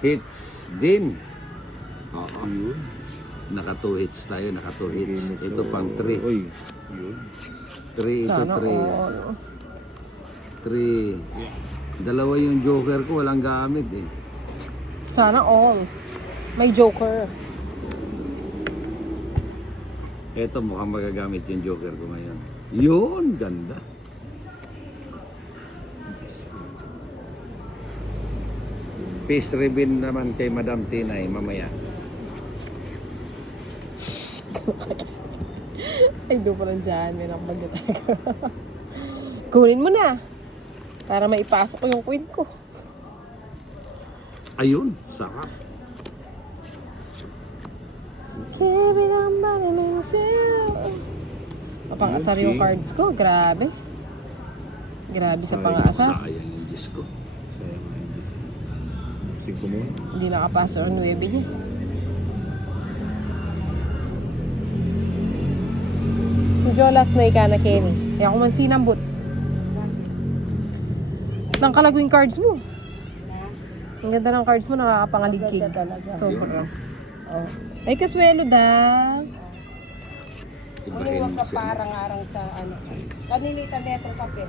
Hits din. Oo. Naka 2 hits tayo, naka 2 hits. Ito pang 3. 3, ito Sana 3. all. 3. Dalawa yung joker ko, walang gamit eh. Sana all. May joker. Ito mukhang magagamit yung joker ko ngayon. Yun, ganda. Fish ribbon naman kay Madam Tinay mamaya. Ay, doon pa lang dyan. May nakabagyo talaga. Kunin mo na. Para maipasok ko yung queen ko. Ayun, sarap. Pang-asar yung cards ko. Grabe. Grabe sa pang-asar. Sayang yung disco. Hindi nakapasa or 9 niya. Jolas na ika na Kenny. Kaya ako man sinambot. Nang kalago yung cards mo. Ang ganda ng cards mo, nakakapangaligkig. Sobra. Oh. Ay, kaswelo daw. Ibahin mo siya. Parang-arang sa ano. Kaninita metong kape.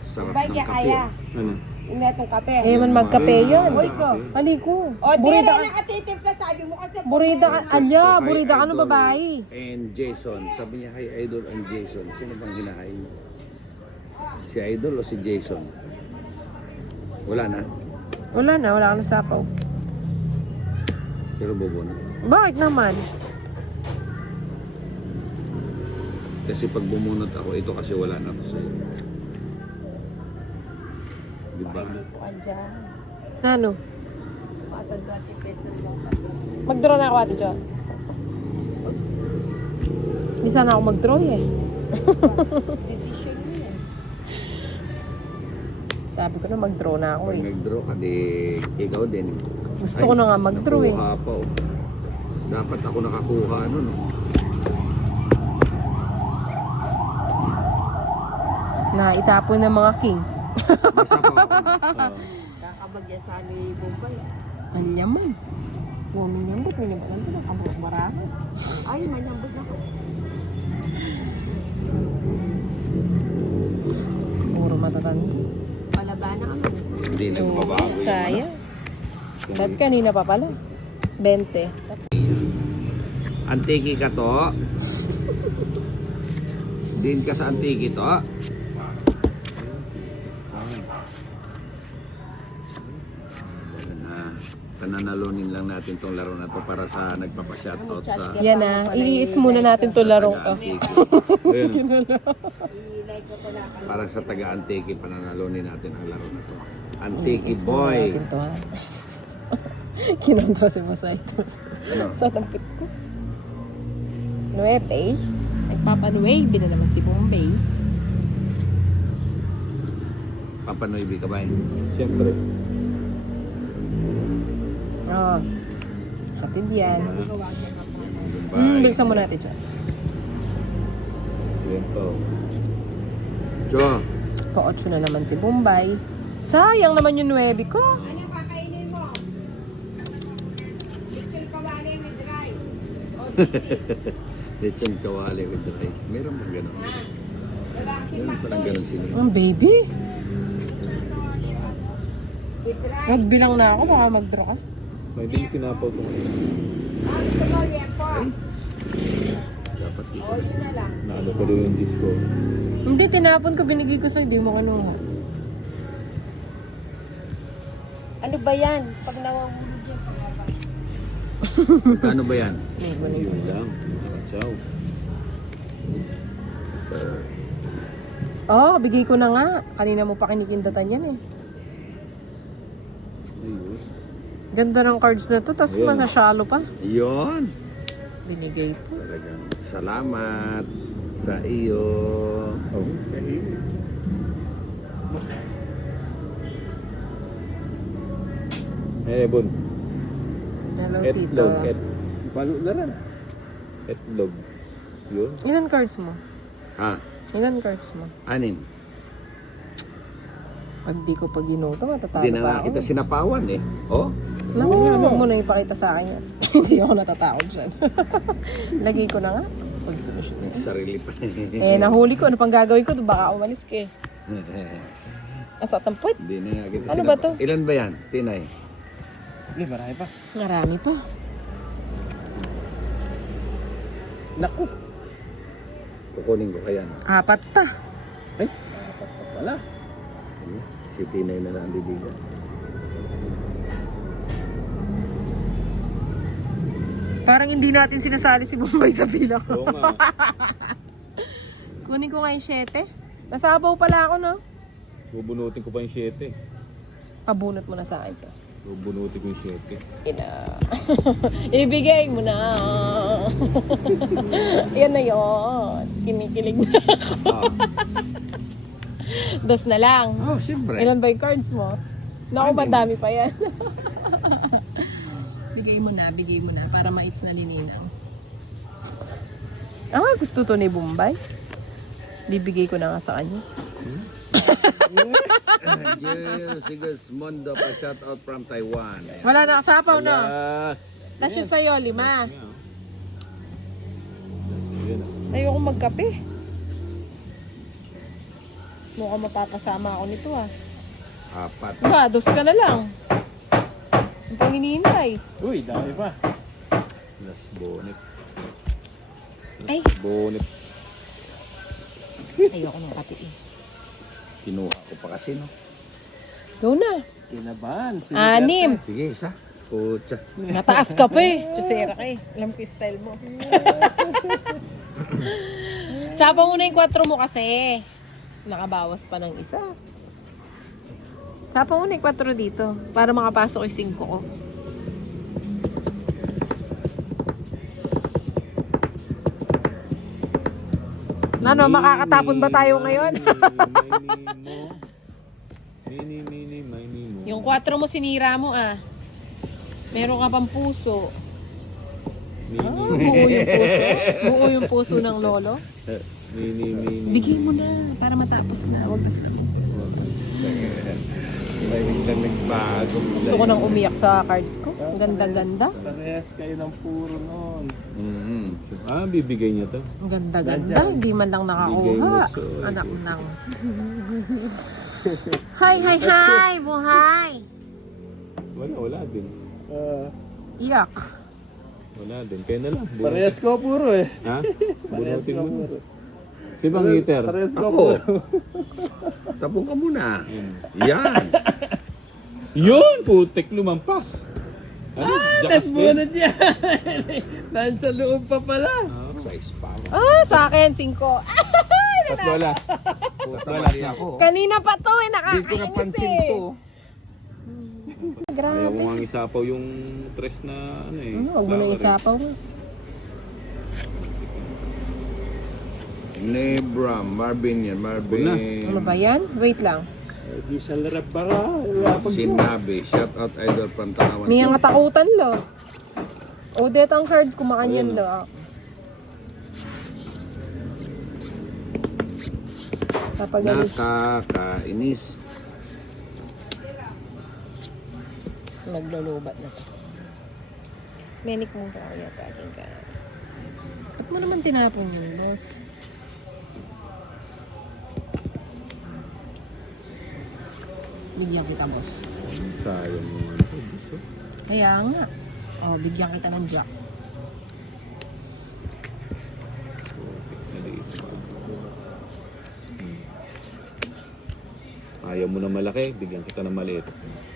Sarap Bay ng niya kape. kaya. Ano? Metong kape. Eh, man magkape yan. Uy ko. Haliko. O, di Burida rin nakatitimpla sabi mo kasi. Burida ka. Alya, Hi, burida ka ng Idol babae. And Jason. Sabi niya, hi Idol and Jason. Sino bang hinahay mo? Si Idol o si Jason? Wala na. Wala na, wala ka na sapaw. Pero bubunot. Bakit naman? Kasi pag bumunot ako, ito kasi wala na to sa'yo. Diba? Ano? Mag-draw na ako, Ate Jo. Hindi sana ako mag-draw eh. Decision mo yan. Sabi ko na mag-draw na ako Pag eh. nag-draw ka, di ikaw din. Gusto ko na nga mag-draw eh. Nakuha pa oh. Dapat ako nakakuha nun. Oh. Na itapon ng mga king. Basta pa ako. Kakabagya sa ni Bombay. Ang yaman. Woman yambot, minibalan ko na kabuk marami. Ay, manyambot ako. Puro matatanda. Palabana ka man. Hindi nagbabago. Sayang. Ba't kanina pa pala? 20. Antiki ka to. Din ka sa antiki to. Pananalunin lang natin tong laro na to para sa nagpapa-shoutout sa Yan na. I-eats muna natin to larong to. para sa taga-Antiki, pananalunin natin ang laro na to. Antiki I-eats muna boy. natin to ha. Kinontra si Masa ito. Ano? Sa tampit ko. Nueve. Nagpapanuebe na naman si Bombay. Papanoy ka ba? Siyempre. Oo. Hatid yan. Bye. Bilisan mo natin siya. Yan to. Jo. Pa-8 na naman si Bombay. Sayang naman yung 9 ko. Ano kakainin mo? Lechon kawali with rice. O, Lechon kawali with rice. Meron bang gano'n? lalaki Meron pa palang gano'n sila. Ang baby. with rice. Magbilang na ako. Baka mag-draw ka. May din sinapaw ko ngayon. Gusto mo, liempo. Dapat dito. O, yun na lang. Naano ko doon yung disco. Hindi, tinapon ko. Binigay ko sa'yo. Hindi mo kanuha. Ano ba yan? Pag nawawulog yan, Ano ba yan? Yun lang. Ciao. Oh, bigay ko na nga. Kanina mo pa kinikindatan yan eh. Ayun. Ganda ng cards na to. Tapos Ayan. masashalo pa. Yun. Binigay ko. Talagang salamat sa iyo. Oh. Eh, Bon. Hello, Tito. Etlog. Palo na rin. Etlog. Yun. Ilan cards mo? Ha? Ilan cards mo? 6. Pag di ko pag ginuto, matatalo Hindi na pa nga ako. kita sinapawan eh. Oh? Naku, huwag mo na ipakita sa akin yan. Hindi ako natatakot dyan. Lagay ko na nga. Pag solusyon niya. Sarili pa. Eh, nahuli ko. Ano pang gagawin ko? Baka umalis ka eh. Asa tampot? Hindi na nga kita Ano ba to? Ilan ba yan? Tinay? Hindi, marami pa. Marami pa. Naku. Kukunin ko kaya. 4 pa. Ay, dapat pa pala. Si Tinay na lang bibigyan. Parang hindi natin sinasali si Bombay sa bilang. Oo nga. Kunin ko nga yung 7. Nasabaw pala ako, no? Bubunutin ko pa yung 7. Pabunot mo na sa akin to. Bubunutin ko yung 7. Ina. Ibigay mo na. Yan na yun. Kinikilig na ako. Ah. 2 na lang. Oh, siyempre. Ilan ba yung cards mo? Naku, madami pa yan. bigay mo na para ma-its na lininaw. Ah, gusto to ni Bombay. Bibigay ko na nga sa kanya. Sigus Mondo pa shout out from Taiwan. Wala na kasapaw, no? Last. Last yung sa'yo, 5. Yan, ah. Ayoko magkape. Mukhang mapapasama ako nito, ah. 4. Ba, 2 ka na lang. Ang pang hinihintay. Uy, dami pa. Last bonnet. Ay. Bonnet. Ayoko ng kape, eh. Kinuha ko pa kasi, no? Go na. Kinabahan. 6. Sige, isa. Pucha. Nataas ka pa, eh. Chusera ka, eh. Alam ko yung style mo. Sapa mo na yung 4 mo kasi. Nakabawas pa ng isa. Sapa mo na yung 4 dito. Para makapasok yung 5 ko. Ano, makakatapon ba tayo ngayon? Mini. Yung 4 mo sinira mo, ah. Meron ka pang puso. Buo yung puso. Buo yung puso ng lolo. Mini. Bigay mo na para matapos na. Huwag kasi. May biglang nagbago. Gusto ko nang umiyak sa cards ko. Ang ganda-ganda. Parehas kayo ng puro noon. Ah, bibigay niya to. Ang ganda-ganda. Hindi man lang nakakuha. Anak nang. Hi! Buhay! Wala din. Iyak. Wala din. Kaya na lang. Parehas ko puro eh. Ha? Bunutin mo. Si Bang Heater. Parehas ko Ako. puro. Tapong ka muna. Yan. Yun! Putik lumampas. Ano? Tapos bunod yan. Nasa loob pa pala. Size pa ako. Ah, sa akin, 5. Tatlo lang. Tatamali ako. Kanina pa to eh, Hindi ko napansin to. Ayaw Grabe. ko nga isapaw yung tres na ano eh. Huwag mo na flower eh. isapaw mo. Nebra, Marvin yan. Marvin. Ano ba yan? Wait lang. Di sa larap pa ka. Sinabi. Shout out idol from Tanawan. May ang katakutan lo. O, dito ang cards, kumakan yan lo. Papagalit. Nakakainis. Naglulubat na to. Menik mo ka kaya paging ka. Ba't mo naman tinapon yun, boss? Bigyan kita, boss. Sayang mo. Kaya nga. Oh, bigyan kita ng jack. Ayaw mo na malaki, bigyan kita ng maliit.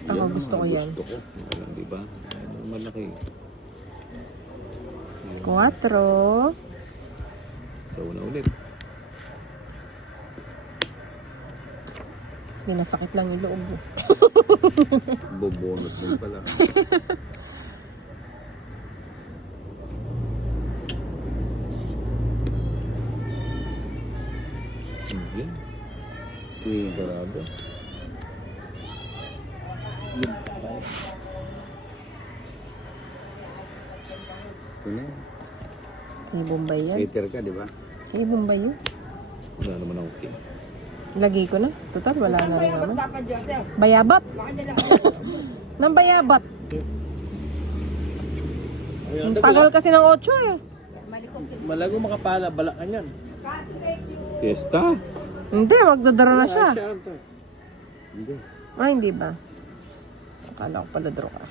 Ako, gusto ko yan. Gusto ko. Alam, di ba? Ayaw mo na malaki. 4. Daw na ulit. May nasakit lang yung loob. Bobonot din pala. Yan. Grabe. Ano? May Bombay yan. Hater ka, di ba? May Bombay yun. Wala naman ako kin. Lagay ko na. Total, wala na rin naman. Bayabat. Nang bayabat. Ang tagal kasi ng 8 eh. Malago makapala, balak ka niyan. Fiesta. Hindi, magdodoro na siya. Hindi. Ah, hindi ba? Akala ko pala draw ka.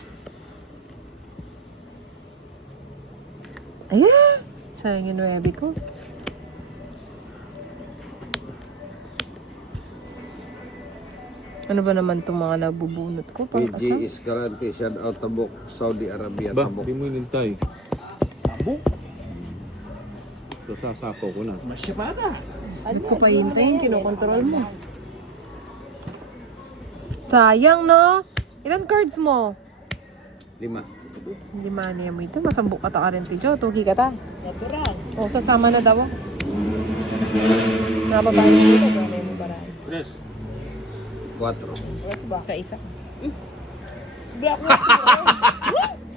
Ayan! Sayang yung 9 ko. Ano ba naman itong mga nabubunot ko? PG Pangkasal? is guaranteed shout out Tabuk, Saudi Arabia, Ba, Tabuk. di mo inintay. Abo? So, sasapaw ko na. Masyapata. Ano ko pa hintayin? Kinokontrol mo. Sayang, no? Ilan cards mo? 5. Hindi maniya mo ito. Masambok ka ta ka rin, Tijo. Tugi ka ta. Natural. O, sasama na daw. Nababahan dito. Gano'n mo baraan. Tres. 4. Sa isa. Black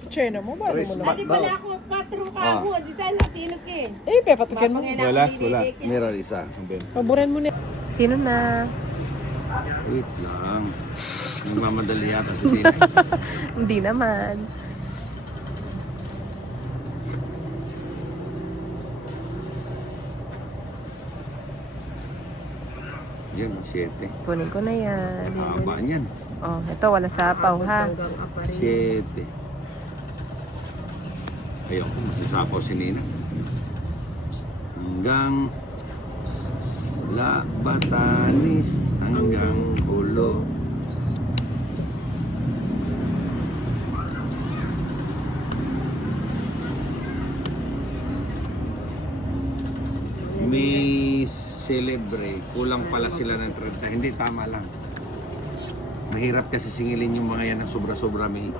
Chena mo ba? Ano mo na? Di pala ako 4 ka mo. Di sana tinok eh. Eh, pepatukin mo. Wala, wala. Meron isa. Paboran mo na. Sino na? Wait lang. Nagmamadali yata si Tina. Hindi naman. Yun, 7. Kunin ko na yan. Haba niyan. Oh, ito wala sapaw ha. 7. Ayaw ko, masisapaw si Nina. Hanggang La Batanis, hanggang Ulo. May celebrate, kulang pala sila ng 30. Hindi, tama lang. Mahirap kasi singilin yung mga yan ng sobra-sobra. May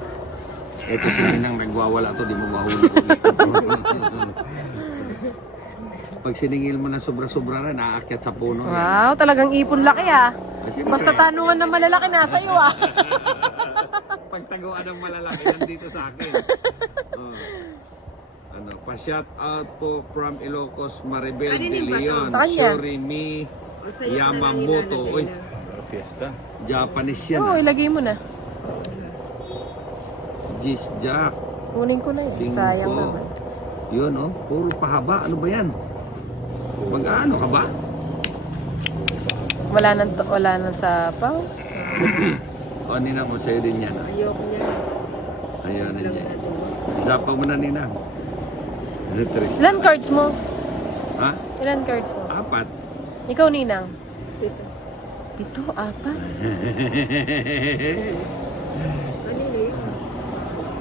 ito si Ninang nagwawala to, di mo mahuli ulit. Pag siningil mo na sobra-sobra na, naakyat sa puno. Wow, talagang ipon laki ah. Kasi Basta tanungan na malalaki nasa iyo ah. pagtaguan ng malalaki, nandito sa akin. Oh. Ano, pa-shout out po from Ilocos, Maribel de Leon, Sa kanya? Shorimi, Yamamoto. Uy, Fiesta. Japanese yan. Oo, ilagay mo na. Jis Jack. Kunin ko na yun. Singko. Sayang naman. Yun oh, puro pahaba. Ano ba yan? Mag-ano ka ba? Wala nang sapaw. O, Nina mo sa'yo din yan. Ayoko niya. Ayaw na niya. Isa pa mo na, Nina. Ano, Tris? Ilan cards mo? Ha? Ilan cards mo? 4. Ikaw, Ninang? Dito. 7, 4.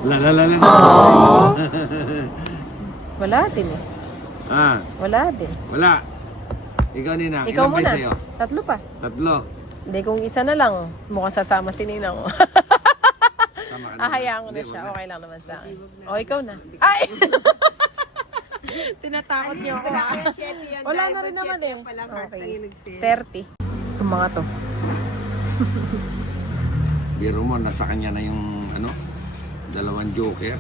La la la la. Wala din eh. Ah, Wala din. wala. Ikaw, Nina. Ikaw Ilan ba muna. sa'yo? 3 pa. 3. Hindi, kung isa na lang, mukhang sasama si Ninang. Tama ka Ahayaan ko na Hindi, siya. wala. Okay lang naman sa akin. O, ikaw na. Ay! Tinatakot niyo ako. Wala na rin naman eh. Okay. 30. Yung mga to. Biro mo, nasa kanya na yung ano, 2 joker.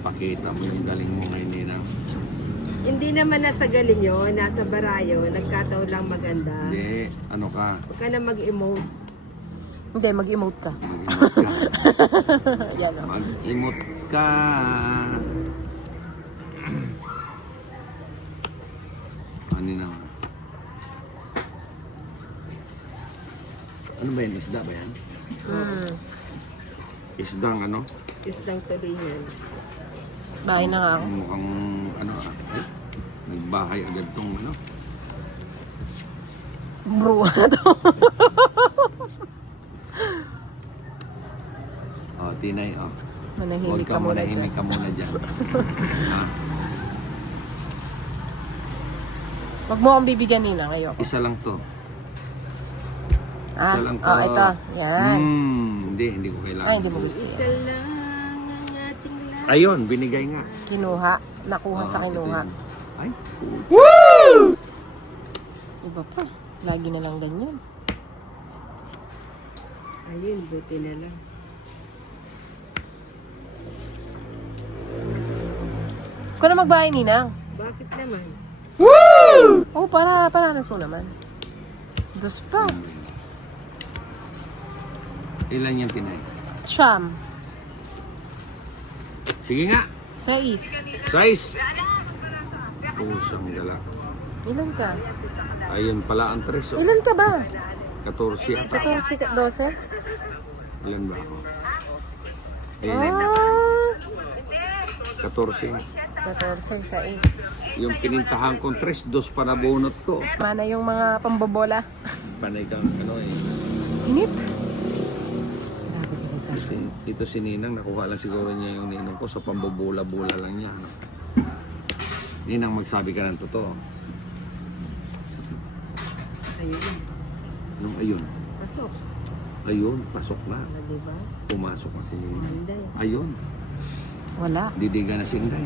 Pakita mo yung galing mo ngayon, Nina. Hindi naman nasa galing yun, nasa barayo, nagkataon lang maganda. Hindi, ano ka, Huwag ka na mag-emote. Hindi, mag-emote ka. mag-emote ka. Yan o. Mag-emote ka. Ano na? Ano ba yan? Isda ba yan? Isdang ano? Isdang tuloy yan. Bahay na nga ako. Mukhang ano ay, nagbahay agad tong ano. Bro, ano to? Oh, Tinay, oh. Manahimik Huwag ka muna dyan. manahimik ka muna dyan. Ah, Huwag mo akong bibigyan, Ninang. Ayoko. isa lang to. Ah, Isa lang to. ito. Yan. Hindi ko kailangan. Ay, hindi mo gusto. Isa lang ang ating lahat. Ayun, binigay nga. Kinuha. Nakuha sa kinuha. Ay, Iba pa. Lagi na lang ganyan. Ayun, buti na lang. Huwag ka na magbahay, Ninang. Bakit naman? Oh, paranas mo naman. Dos pa. Ilan yung Pinay? Siyam. Sige nga. 6. Size. Pusang gala. Ilan ka? Ayun pala ang 3. Oh. Ilan ka ba? 14 ata. 14, 12? Ilan ba ako? Ayun. Ah, 14. 14, 6. Yung pinintahan kong 3, 2 para bunot ko. Mana yung mga pambobola. Panay kang ano eh. Init. Kasi ito si Ninang, nakuha lang siguro niya yung ninong ko sa pambubula-bula lang niya. Ano? Ninang, magsabi ka ng totoo. Ayun. Anong ayun? Pasok. Ayun, pasok na. Diba? Pumasok na si Ninang. Manday. Ayun, Wala. didiga na si Inday.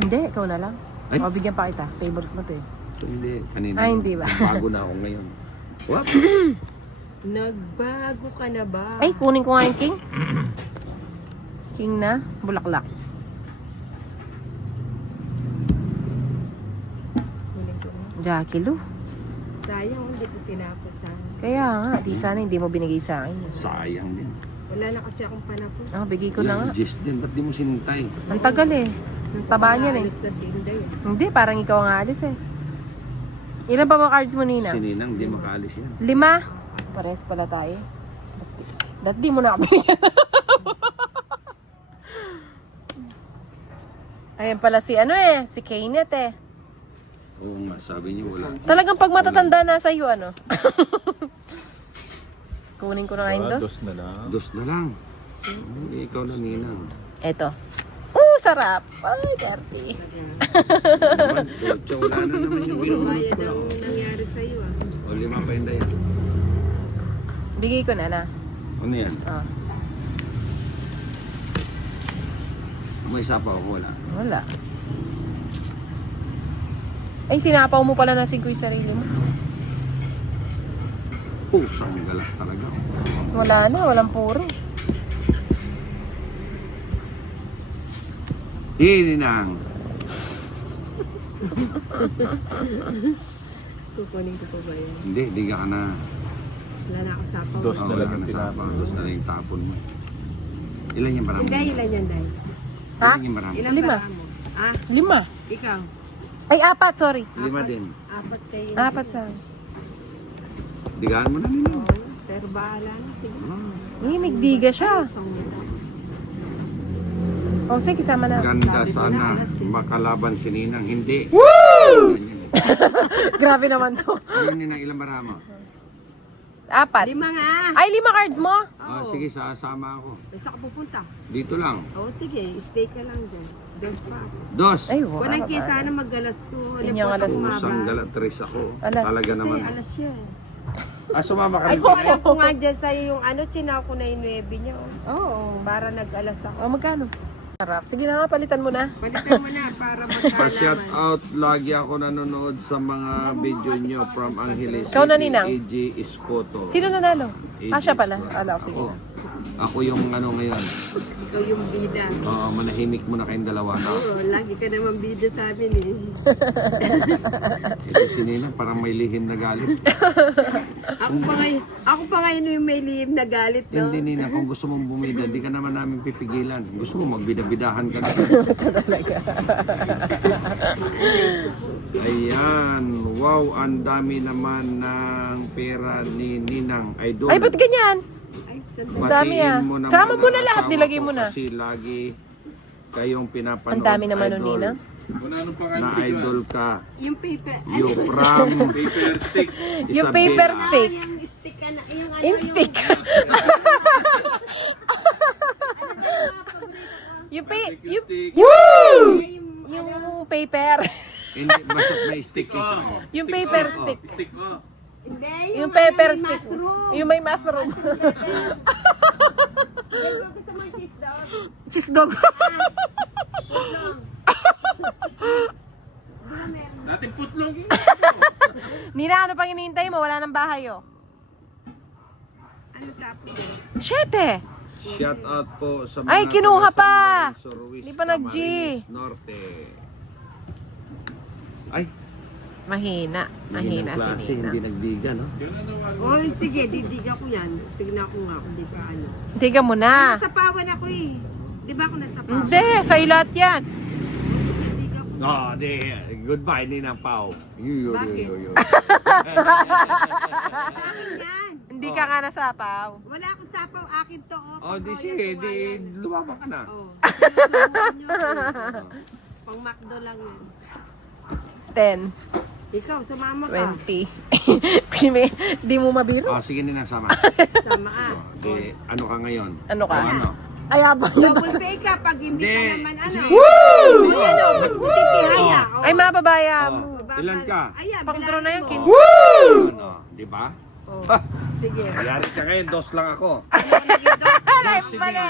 Hindi, ikaw na lang. Ay. O, bigyan pa kita. Favorite mo to eh. So, hindi, kanina. Ay, hindi ba? Bago na ako ngayon. What? Nagbago ka na ba? Ay, kunin ko nga yung king. King na, bulaklak. Kunin ko na. Jackie Lou. Sayang, hindi ko tinapos ha. Kaya nga, di sana hindi mo binigay sa akin. Sayang din. Wala na kasi akong panapos. Ah, bigay ko na nga. Yung Jess din, ba't di mo sinintay? Ang tagal eh. Ang taba niyan eh. Alis na si Inday. Hindi, parang ikaw ang aalis eh. Ilan pa mga cards mo, Nina? Si Ninang, di makaalis yan. 5. Pares pala tayo. Dati di mo na kami Ayan pala si ano eh, si Kenneth eh. Oo nga, sabi niyo wala. Talagang pag matatanda na sa iyo ano. Kunin ko na nga yung dos. Dos na lang. 2 na lang. Ikaw na, Ninang. Eto. Sarap. Ay, dirty. Naman, Ocho, wala na naman yung binunod Bayad ko. ang nangyari sa'yo ah. O, 5 pa Inday. Bigay ko na. Ano yan? Ah, May isa pa ako, wala. wala. Ay, sinapaw mo pala na 5 yung sarili mo. Pusang galak talaga. Wala na, walang puro. Ninang. Kukunin ko pa ba yan? Hindi, diga ka na. Wala na ako sapaw. Dos na Wala lang ka yung na sa tinapon. pang. 2 na lang yung tapon mo. Ilan yung marami? Inday, ilan yan, Day? Ha? Ilan yung marami? Ilan 5. para mo? Ah, 5. ikaw? Ay, 4, sorry. 5 din. 4 kayo. 4 sa Digaan mo na, Ninang. Pero bahala na, sige. Ay, migdiga siya. O, sige, kasama na. Ganda sana makalaban si Ninang. Hindi. Grabe naman to. Ano Ninang, ilang marama? 4. 5 nga! Ay, 5 cards mo? Ah, sige, sasama ako. Basta ka pupunta. Dito lang. Oo, sige. Stay ka lang dyan. Dos pa ako. 2. Ay, wow. Walang kisa na mag-alas ko. Yun yung alas Pusang galat 3 ako. Alas. Talaga naman. Alas siya. Ah, sumama ka Ay, rin. kung ko nga dyan sa'yo yung ano, china ko na yung 9 niya. Oh. Oo. Para nag-alas ako. O, magkano? Sarap. Sige na nga, palitan mo na. Palitan mo na para Pa-shout magkalaman. out, lagi ako nanonood sa mga video nyo from Angeles Ikaw na, Ninang. AG Escoto. Sino nanalo? Ah, siya pala. Ala, sige. Ako yung ano ngayon. Ikaw yung bida. Oo, manahimik muna kayong dalawa. Oo, lagi ka naman bida sa amin eh. Ito si Nina, parang may lihim na galit. Ako pa ngayon yung may lihim na galit, no? Hindi Nina, kung gusto mong bumida, di ka naman namin pipigilan. Gusto mo magbidabidahan ka na. Talaga. Ayan, wow, ang dami naman ng pera ni Ninang Idol. Ay, ba't ganyan? Ay, sandali. Ang dami, Batiin ah. mo naman Sama mo ang na lahat, asawa nilagay ko mo na. Kasi lagi kayong pinapanood. Ang dami naman nun, Idol, Nina. Na idol ka. Yung paper. You from Paper stick. Yung Isabela. paper stick. Yung stick ka na. Yung ano, In-stick. Yung yung paper. Hindi, basta may stick yung sa ko. Yung paper stick. Stick ko. Hindi, Yung paper may stick. mushroom. Yung may mushroom. Yung gusto mo cheese daw. Cheese dog. Natin putlong yun. Nina, ano pang hinihintay mo? Wala nang bahay, oh. Ano tapos? 7. Shout out po sa mga Ay, kinuha taga pa. San Luis, Hindi pa nag-G. Camarines Norte. Ay, Mahina. Mahina Ganyan klase, si Nina. hindi nagdiga, no? Oh, sige, didiga ko yan. Tignan ko nga kung di ba ano. Tiga mo na. Nasapawan ako eh. Di ba ako nasapawan? Hindi, sa'yo lahat yan. Didiga ko. Oh, di. Goodbye, Ninang Pao. Yo. Sa akin yan. Hindi ka nga nasapaw. Wala akong sapaw, akin to. Oh, di sige, di lumabang ka na. Oh. Sinusubukan nyo. Pang McDo lang yan. 10, Ikaw, sumama ka. 20. Di mo mabiro? Oh, sige, Ninang, sama. Sama ka. Oh, di, ano ka ngayon? Ano ka? O, ano? Ay, abang yun. Double pay ka pag hindi ka Hindi. naman ano. Sige. Woo! Ano, magputitihaya. Oh. Ay, mababaya mo. Oh, ilan ka? Ayan, Pang-draw na yan, bilangin kin- mo. Ano, di ba? Oh. Ha, Sige. yari ka ngayon, dos lang ako. Ano, naging dos? Ay, Sige. mali.